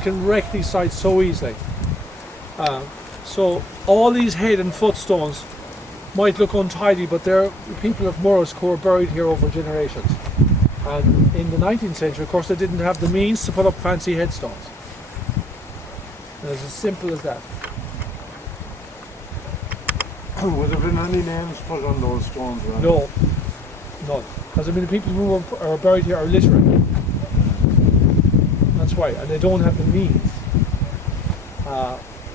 can wreck these sites so easily. So all these head and foot stones might look untidy, but they're people of Murrisk who are buried here over generations. And in the 19th century, of course, they didn't have the means to put up fancy headstones. And it's as simple as that. Would there been any names put on those stones? Right? No, none. Because I mean, the people who are buried here are literate. That's why, and they don't have the means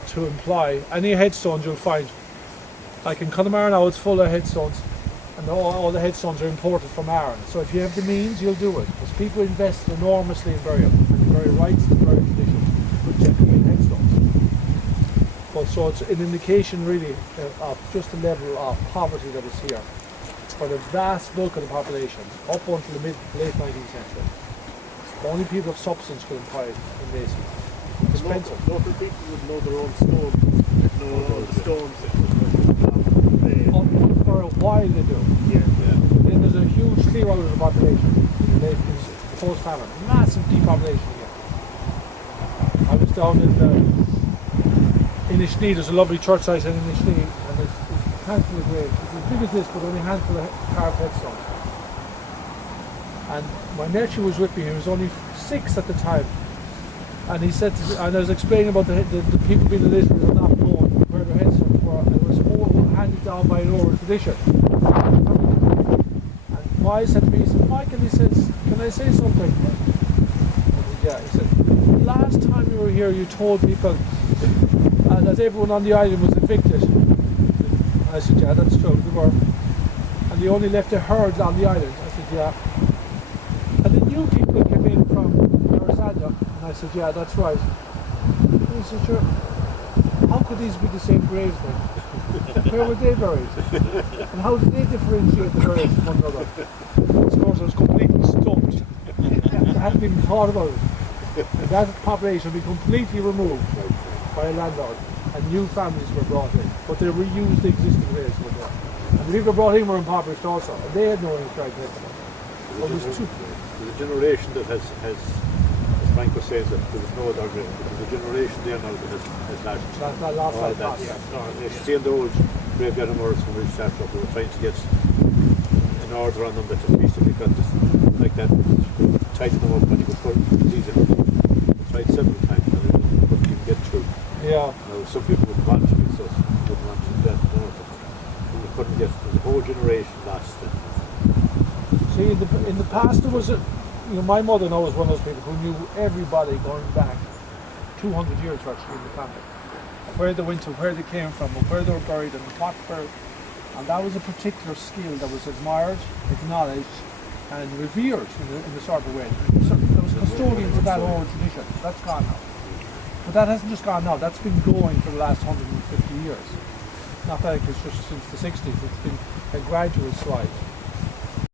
to imply any headstones you'll find. Like in Connemara now, it's full of headstones, and all the headstones are imported from Ireland. So if you have the means, you'll do it. Because people invest enormously in burial, and burial rights and burial traditions, but checking in headstones. But so it's an indication really of just the level of poverty that is here for the vast bulk of the population up until the late 19th century. Only people of substance could employ it in masonry. Expensive. Local people would know their own stones, know all the stones. For a while they do. Yeah. Then there's a huge clear out of the population in the post-famine. Massive depopulation here. I was down in Inishlee. There's a lovely church site in Inishlee, and there's a handful of graves. It's as big as this, but only a handful of carved headstones. And my nephew was with me. He was only 6 at the time. And he said, and I was explaining about the people being illiterate and not knowing where their headstones were. And it was all handed down by an oral tradition. And Why said to me, he said, Michael, he says, can I say something? I said, yeah. He said, last time you were here, you told people that everyone on the island was evicted. And I said, yeah, that's true, they were. And they only left a herd on the island. I said, yeah. And the new people came in from Arizona. And I said, yeah, that's right. And he said, sure. How could these be the same graves then? Where were they buried? And how did they differentiate the burials from one another? Of course, I was completely stumped. I hadn't even thought about it. And that population would be completely removed by a landlord, and new families were brought in. But they reused the existing graves. And the people brought in were impoverished also, and they had no one to try to help them. There's a generation that has, as Frank was saying, that there was no other grave. There's a generation there now that has lost all that. You see in the old graveyard of Murrisk when we started up, we were trying to get an order on them that at least if we got this like that, tighten them up and you could put these in. We tried several times and we couldn't even get through. Yeah. Now, some people would want to be so wouldn't want to do that. No, we couldn't get the whole generation lost. See, in the past there was my mother was one of those people who knew everybody going back 200 years actually in the family. Where they went to, where they came from, where they were buried, and what buried. And that was a particular skill that was admired, acknowledged, and revered in the sort of way. There was custodians of that old tradition. That's gone now. But that hasn't just gone now, that's been going for the last 150 years. Not that it's just since the 60s, it's been a gradual slide.